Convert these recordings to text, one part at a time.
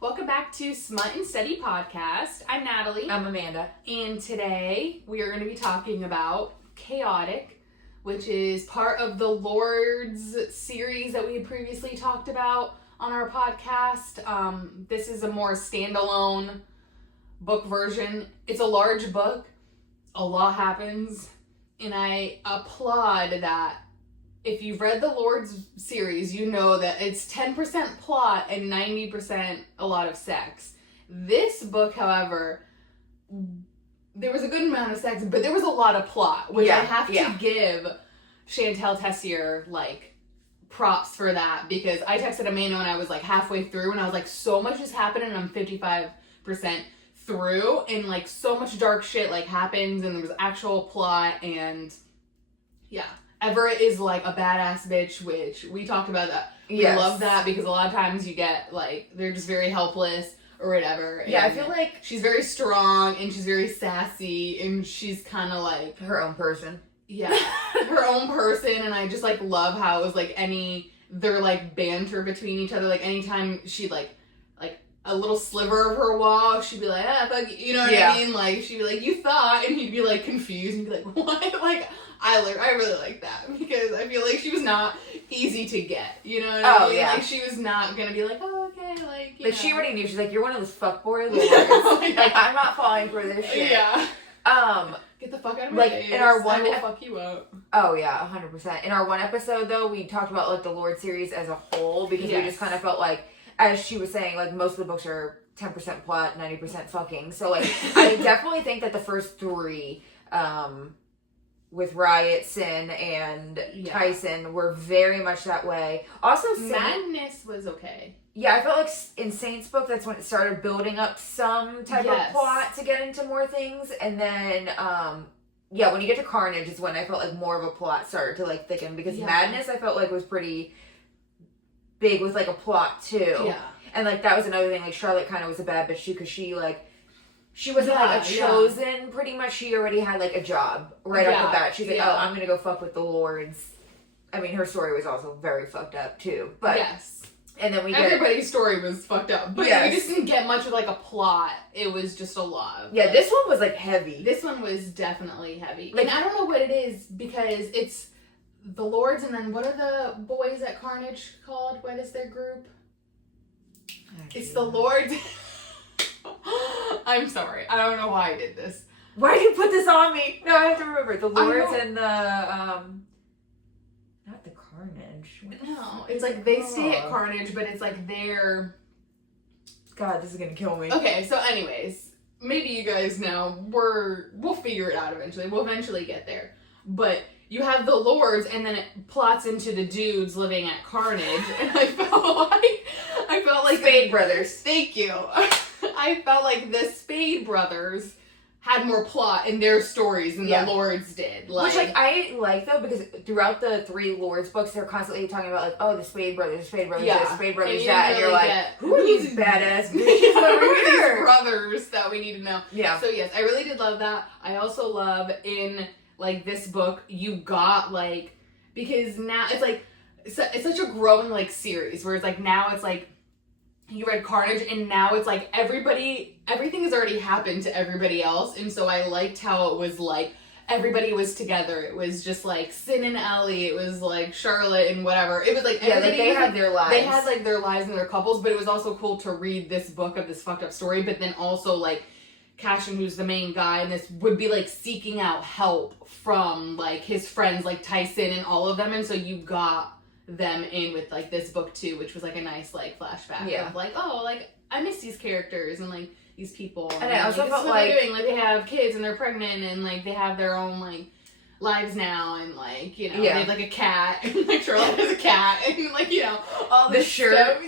Welcome back to Smut N Study podcast. I'm Natalie. I'm Amanda. And today we are going to be talking about Chaotic, which is part of the Lords series that we had previously talked about on our podcast. This is a more standalone book version. It's a large book. A lot happens. And I applaud that. If you've read the Lords series, you know that it's 10% plot and 90% a lot of sex. This book, however, there was a good amount of sex, but there was a lot of plot, which I have to give Shantel Tessier, props for that, because I texted Amanda when I was, halfway through, and I was like, so much is happening, and I'm 55% through, and, so much dark shit, happens, and there was actual plot, and, yeah. Everett is, a badass bitch, which we talked about that. We love that because a lot of times you get, they're just very helpless or whatever. Yeah, I feel like she's very strong and she's very sassy and she's kind of, her own person. Yeah, her own person, and I just, love how it was, their, banter between each other. Anytime she, a little sliver of her walk, she'd be like, fuck you, you know what I mean? She'd be like, you thought, and he'd be, confused and be like, what? I really like that because I feel like she was not easy to get, you know what I mean? Yeah. She was not gonna be like, oh, okay, you know. She already knew. She's like, you're one of those fuckboy lords. I'm not falling for this shit. Yeah. Get the fuck out of my face. In our one, I will fuck you up. Oh yeah, 100%. In our one episode though, we talked about the Lord series as a whole because we just kind of felt like, as she was saying, most of the books are 10% plot, 90% fucking. So I definitely think that the first three, with Riot, Sin, and Tyson were very much that way. Also, Madness was okay. Yeah, I felt like in Saint's book, that's when it started building up some type of plot to get into more things. And then, when you get to Carnage is when I felt like more of a plot started to thicken. Because Madness, I felt like was pretty big with a plot too. Yeah. And that was another thing, Charlotte kind of was a bad bitch too, because she wasn't a chosen, pretty much. She already had a job right off the bat. She's like, oh, I'm gonna go fuck with the Lords. I mean, her story was also very fucked up too. But yes. And then everybody's story was fucked up. But we just didn't get much of a plot. It was just a lot. Yeah, this one was heavy. This one was definitely heavy. And I don't know what it is because it's the Lords, and then what are the boys at Carnage called? What is their group? It's the Lords. I'm sorry. I don't know why I did this. Why did you put this on me? No, I have to remember. The Lords and the, not the Carnage. No, it's they stay at Carnage, but it's their... God, this is gonna kill me. Okay, so anyways, maybe you guys know, we'll figure it out eventually. We'll eventually get there. But you have the Lords, and then it plots into the dudes living at Carnage, and I felt like Spade Brothers. Thank you. I felt like the Spade Brothers had more plot in their stories than the Lords did. Which, I like, though, because throughout the three Lords books, they're constantly talking about, the Spade Brothers, Spade Brothers, this, Spade Brothers, that, and you're who are these badass bitches over here? These brothers that we need to know. Yeah. So, yes, I really did love that. I also love in, this book, you got, because now it's it's such a growing, series, where it's, now it's, you read Carnage, and now it's everything has already happened to everybody else, and so I liked how it was everybody was together. It was just Sin and Ellie, it was Charlotte and whatever. It was they had their lives. They had their lives and their couples, but it was also cool to read this book of this fucked up story, but then also Cashin, who's the main guy, and this would be seeking out help from his friends Tyson and all of them, and so you got them in with this book too, which was a nice flashback of I miss these characters and these people, and I also felt doing. They have kids and they're pregnant and they have their own lives now, and they have a cat and Charlotte has a cat and all this shirt stuff.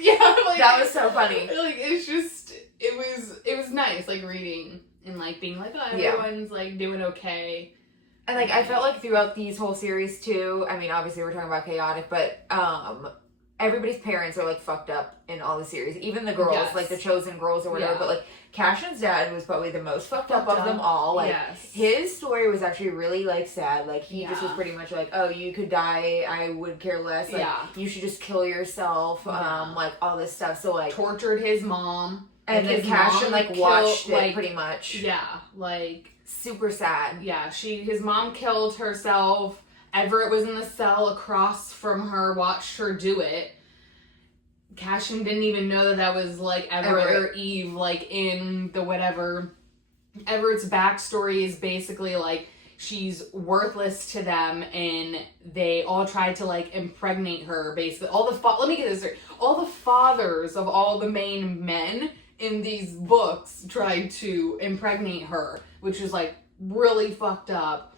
That was so funny. It's just it was nice reading and being oh, everyone's doing okay. And I felt throughout these whole series too, I mean, obviously we're talking about Chaotic, but everybody's parents are, like, fucked up in all the series. Even the girls, Yes. like, the chosen girls or whatever. But, like, Cashin's dad was probably the most fucked up of them all. Like, his story was actually really, like, sad. Like, he just was pretty much like, oh, you could die. I would care less. Like, you should just kill yourself. Like, all this stuff. So, like... tortured his mom. And then Cashin, like, watched it, pretty much. Yeah, like... super sad. Yeah, his mom killed herself. Everett was in the cell across from her, watched her do it. Cashin didn't even know that was, like, Everett or Eve, like, in the whatever. Everett's backstory is basically, like, she's worthless to them, and they all tried to, like, impregnate her, basically. Let me get this straight. All the fathers of all the main men in these books tried to impregnate her, which was, like, really fucked up.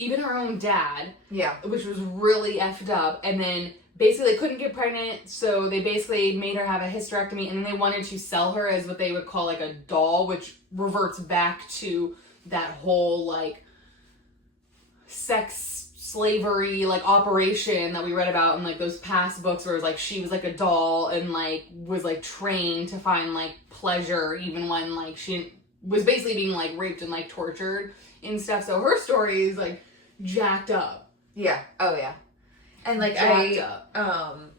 Even her own dad. Yeah. Which was really effed up. And then basically they couldn't get pregnant, so they basically made her have a hysterectomy, and then they wanted to sell her as what they would call, like, a doll, which reverts back to that whole, like, sex slavery, like, operation that we read about in, like, those past books where it was, like, she was, like, a doll and, like, was, like, trained to find, like, pleasure even when, like, she was basically being, like, raped and, like, tortured and stuff. So her story is, like, jacked up. Yeah. Oh, yeah. And, like,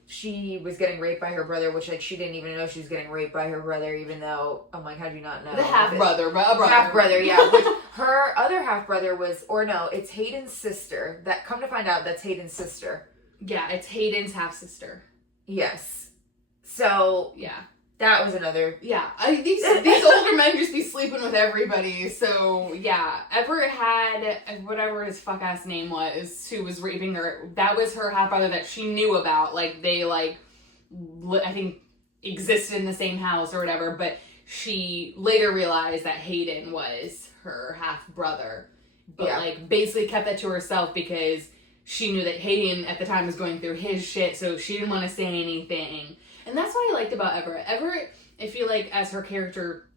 she was getting raped by her brother, which, like, she didn't even know she was getting raped by her brother, even though, I'm like, how do you not know? The half-brother, but a brother. Half-brother, yeah. Which, her other half-brother was, or no, it's Hayden's sister. That, come to find out, that's Hayden's sister. Yeah, it's Hayden's half-sister. Yes. So, yeah. That was another... Yeah, these older men just be sleeping with everybody, so, yeah. Everett had, whatever his fuck-ass name was, who was raping her, that was her half-brother that she knew about. Like, they, like, I think, existed in the same house or whatever, but she later realized that Hayden was her half-brother. But, like, basically kept that to herself because she knew that Hayden, at the time, was going through his shit, so she didn't want to say anything. And that's what I liked about Everett. Everett, I feel like, as her character,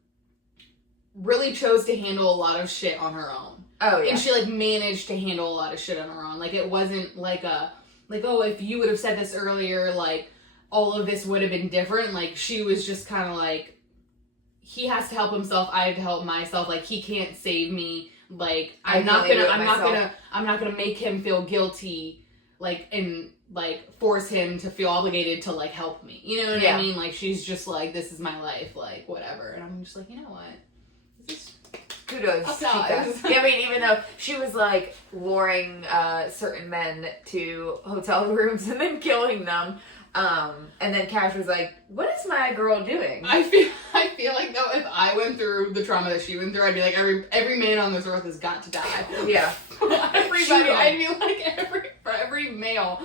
really chose to handle a lot of shit on her own. Oh, yeah. And she, like, managed to handle a lot of shit on her own. Like, it wasn't like oh, if you would have said this earlier, like, all of this would have been different. Like, she was just kind of like, he has to help himself, I have to help myself. Like, he can't save me. Like, I'm not gonna make him feel guilty, like, and, like, force him to feel obligated to, like, help me. You know what I mean? Like, she's just like, this is my life, like, whatever. And I'm just like, you know what? Kudos. Yeah, I mean, even though she was, like, luring certain men to hotel rooms and then killing them. And then Cash was like, what is my girl doing? I feel like, though, if I went through the trauma that she went through, I'd be like, every man on this earth has got to die. Yeah. Everybody, I'd be like, every male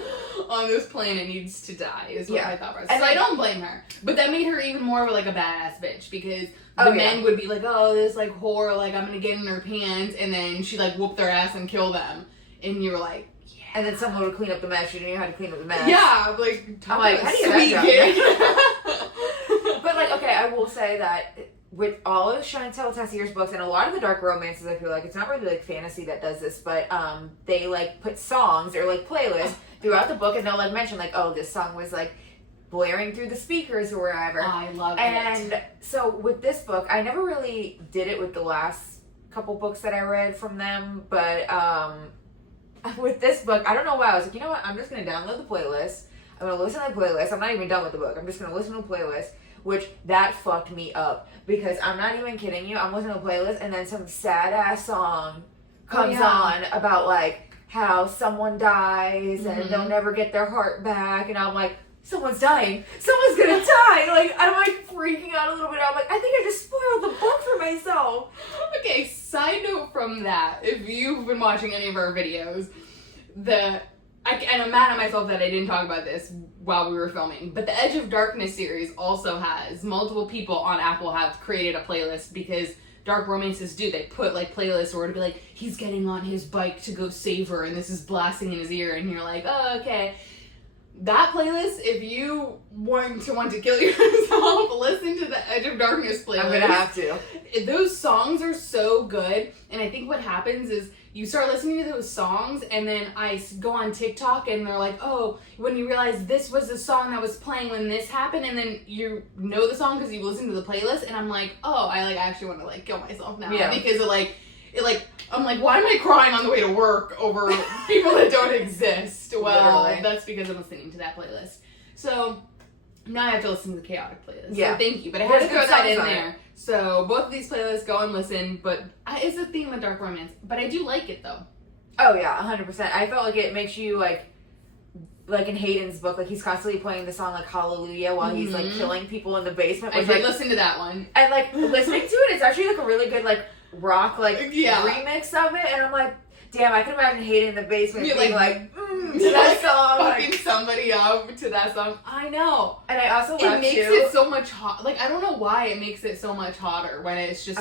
on this planet needs to die, is what my thought was. And so I don't blame her. But that made her even more of, like, a badass bitch, because the men would be like, oh, this, like, whore, like, I'm gonna get in her pants, and then she'd, like, whoop their ass and kill them. And you were like, and then someone would clean up the mess. You didn't know how to clean up the mess. Yeah, like, I'm like, how do you get that job? But, like, okay, I will say that with all of Shantel Tessier's books and a lot of the dark romances, I feel like it's not really, like, fantasy that does this, but they, like, put songs or, like, playlists throughout the book, and they'll, like, mention, like, oh, this song was, like, blaring through the speakers or wherever. I love it. And so with this book, I never really did it with the last couple books that I read from them, but with this book, I don't know why. I was like, you know what? I'm just going to download the playlist. I'm going to listen to the playlist. I'm not even done with the book. I'm just going to listen to the playlist, which that fucked me up because I'm not even kidding you. I'm listening to the playlist and then some sad-ass song comes on about, like, how someone dies and they'll never get their heart back. And I'm like, someone's dying. Someone's going to die. Like, I'm, like, freaking out a little bit. I'm like, I think I just spoiled the book for myself. Okay, side note from that, if you've been watching any of our videos, and I'm mad at myself that I didn't talk about this while we were filming, but the Edge of Darkness series also has multiple people on Apple have created a playlist because dark romances do. They put, like, playlists where it'd be like, he's getting on his bike to go save her and this is blasting in his ear and you're like, oh, okay. that playlist, if you want to kill yourself, listen to the Edge of Darkness playlist. I'm gonna have to. Those songs are so good, and I think what happens is you start listening to those songs, and then I go on TikTok, and they're like, oh, when you realize this was the song that was playing when this happened, and then you know the song because you listened to the playlist, and I'm like, oh, I actually want to kill myself now because I'm like, why am I crying on the way to work over people that don't exist? Well, literally. That's because I'm listening to that playlist. So now I have to listen to the chaotic playlist. Yeah. So thank you. But I had to throw that in there. So both of these playlists, go and listen. But it's a theme of dark romance. But I do like it, though. Oh, yeah, 100%. I felt like it makes you, like in Hayden's book, he's constantly playing the song, Hallelujah, while he's, killing people in the basement. I did listen to that one. And, listening to it, it's actually, a really good, rock, remix of it. And I'm like, damn, I can imagine Hayden in the basement being to that song. Fucking somebody up to that song. I know. And I also it makes it so much hot. I don't know why it makes it so much hotter when it's just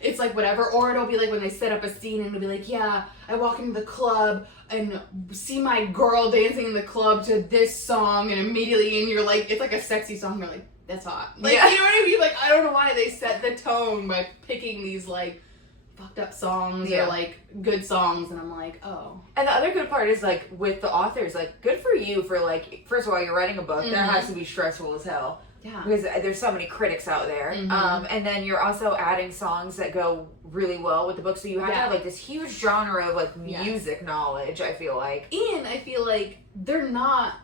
it's whatever. Or it'll be when they set up a scene and it'll be yeah, I walk into the club and see my girl dancing in the club to this song, and immediately, and you're it's a sexy song, you're that's hot. You know what I mean? I don't know why they set the tone by picking these fucked up songs or good songs, and I'm oh. And the other good part is with the authors, good for you for first of all, you're writing a book that has to be stressful as hell. Yeah. Because there's so many critics out there. And then you're also adding songs that go really well with the book, so you have to have this huge genre of music knowledge, I feel like. And I feel they're not,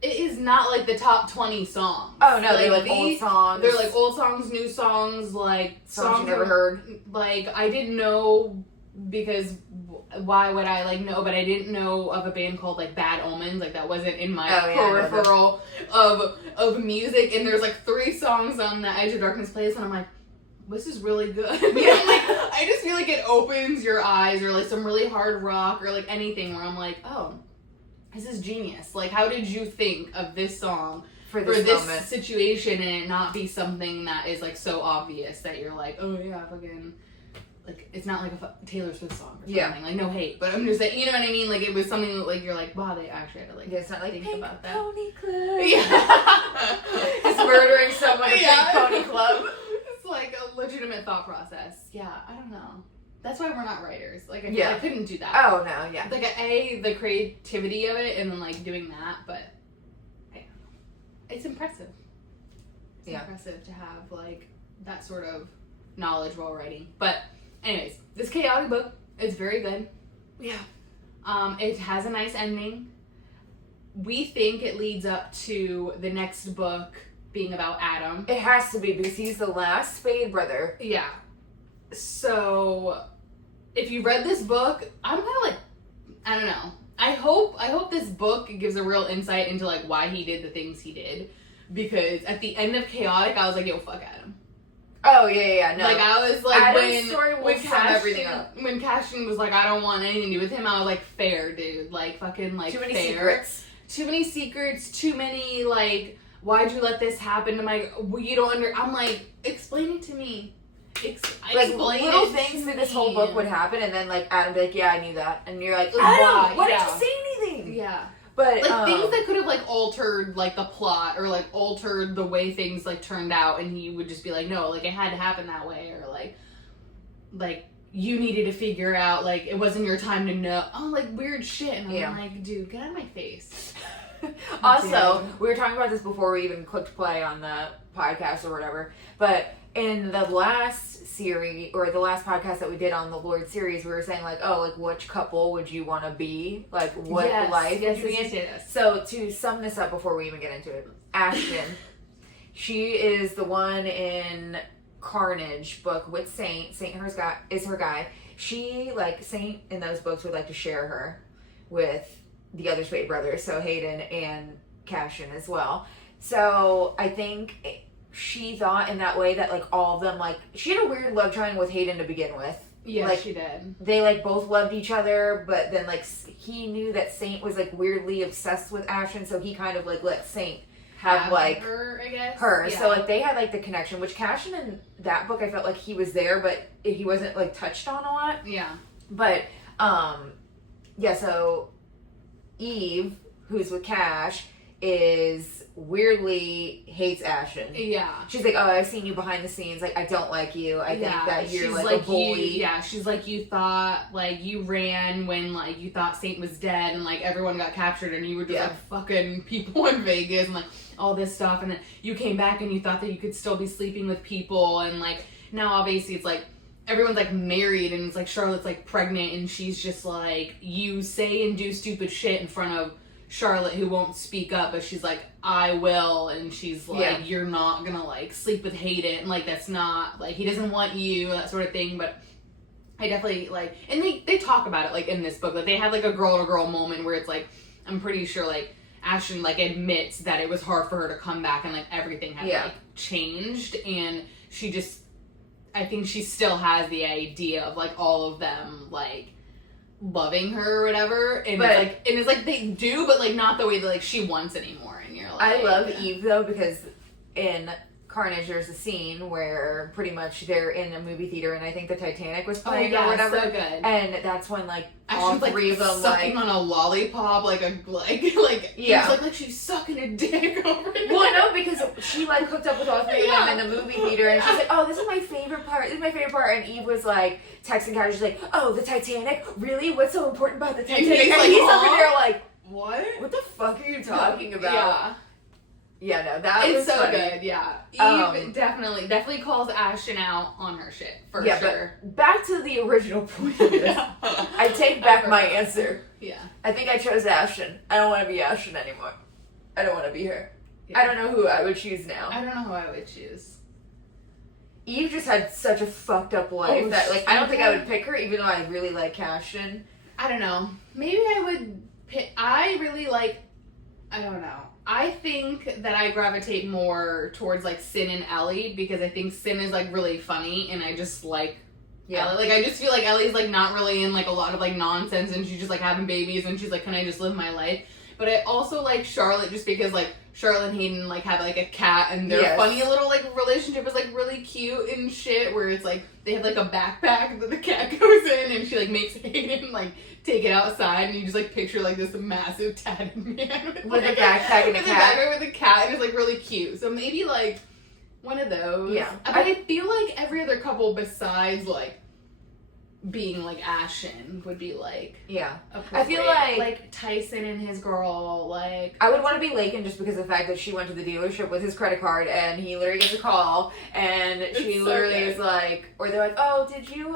it is not the top 20 songs. Oh no, they're old songs. They're old songs, new songs, songs you never heard. I didn't know, because why would I know, but I didn't know of a band called Bad Omens. That wasn't in my peripheral of music. And there's 3 songs on the Edge of Darkness playlist, and I'm this is really good. I just feel it opens your eyes, or some really hard rock, or anything where I'm oh, this is genius. How did you think of this song for this situation, and it not be something that is so obvious that you're oh yeah, fucking, it's not a Taylor Swift song or something. No hate, but I'm just saying, you know what I mean? It was something that you're wow, they actually had to it's not think Pink about that. Pony Club. Yeah. It's murdering someone at Pink Pony Club. It's a legitimate thought process. Yeah, I don't know. That's why we're not writers. I couldn't do that. Oh, no, yeah. The creativity of it, and then, doing that, but it's impressive. It's impressive to have, that sort of knowledge while writing. But, anyways, this chaotic book is very good. Yeah. It has a nice ending. We think it leads up to the next book being about Adam. It has to be, because he's the last Spade brother. Yeah. So, if you read this book, I'm kind of I don't know. I hope this book gives a real insight into why he did the things he did, because at the end of Chaotic, I was yo, fuck Adam. Oh yeah, no. I was Adam's story will sum everything up. When Cashin was I don't want anything to do with him, I was fair, dude. Fucking too many fair. Secrets. Too many secrets. Too many why'd you let this happen to my? You don't I'm explain it to me. Little things that this whole book would happen, and then Adam be yeah, I knew that, and you're Adam, why did you say anything? Yeah, but things that could have altered the plot, or altered the way things turned out, and he would just be no, it had to happen that way, or you needed to figure out it wasn't your time to know. Oh, weird shit, and I'm dude, get out of my face. Also, we were talking about this before we even clicked play on the podcast or whatever, but in the last series, or the last podcast that we did on the Lord series, we were saying which couple would you want to be? What life would you be in? Yes. So to sum this up before we even get into it, Ashton, she is the one in Carnage book with Saint. Saint is her guy. She, Saint in those books would like to share her with the other Spade brothers, so Hayden and Cashin as well. So I think she thought in that way that all of them she had a weird love triangle with Hayden to begin with. Yeah, she did. They both loved each other, but then he knew that Saint was weirdly obsessed with Ashton, so he kind of let Saint have her, I guess. Her. Yeah. So they had the connection, which Cashin in that book I felt he was there, but he wasn't touched on a lot. Yeah. But yeah, so Eve, who's with Cash, is weirdly hates Ashton. Yeah. She's like, oh, I've seen you behind the scenes. Like, I don't like you. I think that you're like a bully. She's like, you thought, like, you ran when, like, you thought Saint was dead and, like, everyone got captured and you were just, like, fucking people in Vegas and, like, all this stuff. And then you came back and you thought that you could still be sleeping with people. And, like, now obviously it's, like, everyone's, like, married and it's, like, Charlotte's, like, pregnant and she's just, like, you say and do stupid shit in front of Charlotte, who won't speak up, but she's like, I will, and she's like, you're not gonna, like, sleep with Hayden, like, that's not, like, he doesn't want you, that sort of thing. But I definitely, like, and they talk about it, like, in this book, like, they had, like, a girl-to-girl moment where it's, like, I'm pretty sure, like, Ashton, like, admits that it was hard for her to come back and, like, everything had, like, changed, and she just, I think she still has the idea of, like, all of them, like, loving her or whatever, and it's like they do, but like not the way that like she wants anymore. And you're like, I love Eve though, because in Carnage there's a scene where pretty much they're in a movie theater and I think the Titanic was playing or whatever. So good. And that's when like all three of them sucking on a lollipop, like it's like she's sucking a dick over there. Well, no, because she like hooked up with all three of them in the movie theater, and she's like, "Oh, this is my favorite part. This is my favorite part." And Eve was like texting Cash, she's like, "Oh, the Titanic? Really? What's so important about the Titanic?" And he's over there like, "What? What the fuck are you talking about?" Yeah. Yeah, no, that it's was so funny. Good. Yeah, Eve definitely calls Ashton out on her shit for sure. But back to the original point of this. I take back my answer. Yeah, I think I chose Ashton. I don't want to be Ashton anymore. I don't want to be her. Yeah. I don't know who I would choose now. I don't know who I would choose. Eve just had such a fucked up life that like I don't think I would pick her, even though I really like Ashton. I don't know. Maybe I would pick. I really like. I don't know. I think that I gravitate more towards like Sin and Ellie because I think Sin is like really funny and I just like Ellie. Like I just feel like Ellie's like not really in like a lot of like nonsense and she's just like having babies and she's like, can I just live my life? But I also like Charlotte just because like Charlotte and Hayden like have like a cat and their funny little like relationship is like really cute and shit where it's like they have like a backpack that the cat goes in and she like makes Hayden like take it outside and you just like picture like this massive tatted man with a backpack and a cat. With a cat and it's like really cute. So maybe like one of those. Yeah. But I feel like every other couple besides like being like Ashton would be like I feel like Tyson and his girl like I would want to be Lakin just because of the fact that she went to the dealership with his credit card and he literally gets a call and she literally is like, or they're like, oh, did you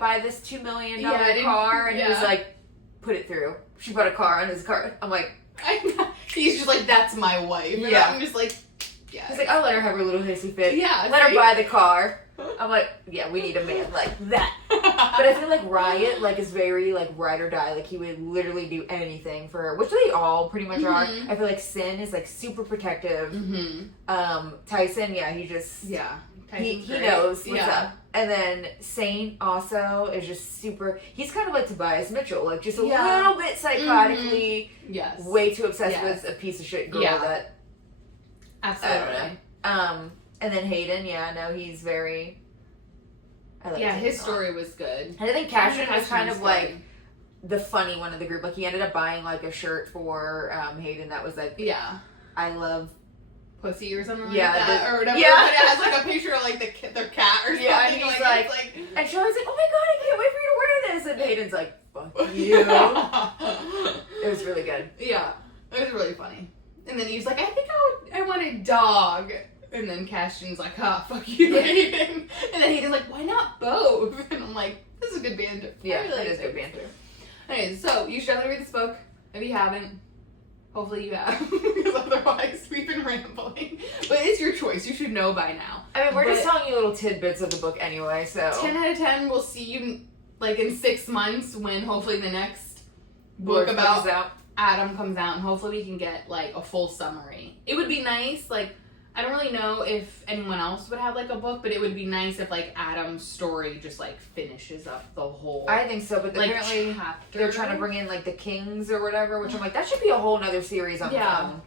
buy this $2 million car? And he was like, put it through. She bought a car on his card. I'm like, he's just like, that's my wife. And I'm just like, he's like, I'll let her have her little hissy fit. Yeah, let her buy the car. I'm like, yeah, we need a man like that. But I feel like Riot like is very like ride or die. Like he would literally do anything for her, which they all pretty much are. I feel like Sin is like super protective. Tyson, he just he knows what's up. And then Saint also is just super. He's kind of like Tobias Mitchell, like just a little bit psychotically, way too obsessed with a piece of shit girl that. Absolutely. I don't know. And then Hayden, he's very. I like his story was good. And I think Cashin was kind of like the funny one of the group. Like he ended up buying like a shirt for Hayden that was like, I love pussy or something like that or whatever. But it has like a picture of like their cat or something. Yeah, and he's like, and Charlie's like, oh my god, I can't wait for you to wear this. And Hayden's like, fuck you. It was really good. Yeah, it was really funny. And then he's like, I think I want a dog. And then Cashin's like, fuck you, Hayden. And then Hayden's like, why not both? And I'm like, this is good banter. Yeah, it is good banter. Anyways, so you should definitely read this book. If you haven't, hopefully you have. Because otherwise, we've been rambling. But it's your choice. You should know by now. I mean, we're just telling you little tidbits of the book anyway, so. 10 out of 10, we'll see you like in 6 months when hopefully the next book about Adam comes out. And hopefully we can get like a full summary. It would be nice, like, I don't really know if anyone else would have like a book, but it would be nice if like Adam's story just like finishes up the whole. I think so, but like, apparently they're trying to bring in like the Kings or whatever, which I'm like, that should be a whole nother series on its own.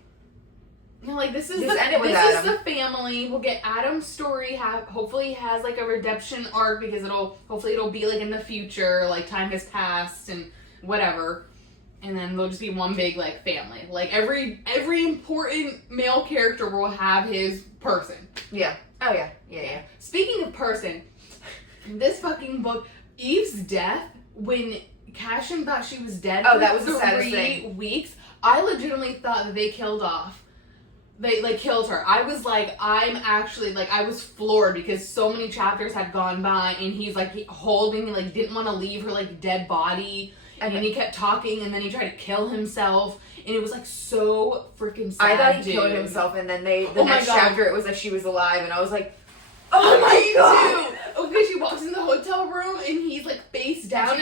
You know, like this is the family. We'll get Adam's story. Hopefully has like a redemption arc because it'll be like in the future, like time has passed and whatever. and then there'll just be one big like family. Like every important male character will have his person. Yeah. Oh yeah. Yeah. Speaking of person, this fucking book, Eve's death, when Cashin thought she was dead for that was the saddest 3 weeks, I legitimately thought that they killed her. I was like, I was floored because so many chapters had gone by and he's like holding, like didn't want to leave her like dead body. And then he kept talking and then he tried to kill himself. And it was like so freaking sad. I thought he killed himself and then the next chapter it was like she was alive and I was like, oh my god! Okay, she walks in the hotel room and he's like face down and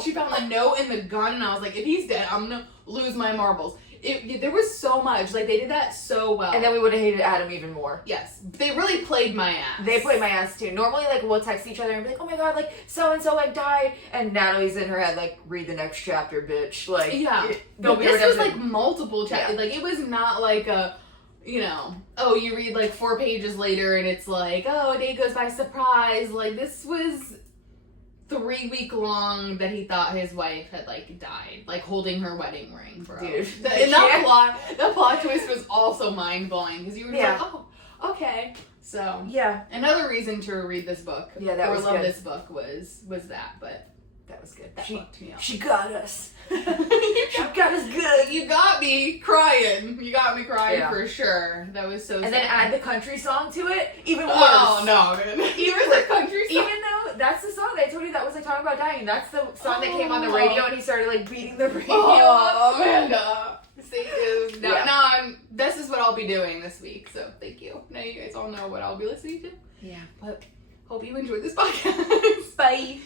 she found the note and the gun and I was like, if he's dead, I'm gonna lose my marbles. There was so much. Like, they did that so well. And then we would have hated Adam even more. Yes. They really played my ass. They played my ass, too. Normally, like, we'll text each other and be like, oh my god, like, so-and-so, like, died. And Natalie's in her head, like, read the next chapter, bitch. Like, yeah. But this was, like, multiple chapters. Yeah. Like, it was not like a, you read, like, 4 pages later and it's like, oh, a day goes by surprise. Like, this was 3 week long that he thought his wife had like died, like holding her wedding ring, bro. Dude, that plot twist was also mind blowing because you were just like, oh, okay. So yeah, another reason to read this book, this book was that, but that was good. That fucked me up. She got us. She got us good. You got me crying. For sure. That was so. And then add the country song to it, even worse. Oh no, man. Even the country song. Even though that's the song that I told you that was like talking about dying. That's the song that came on the radio, and he started like beating the radio. Oh, Amanda. See, this is what I'll be doing this week. So thank you. Now you guys all know what I'll be listening to. Yeah. But hope you enjoyed this podcast. Bye.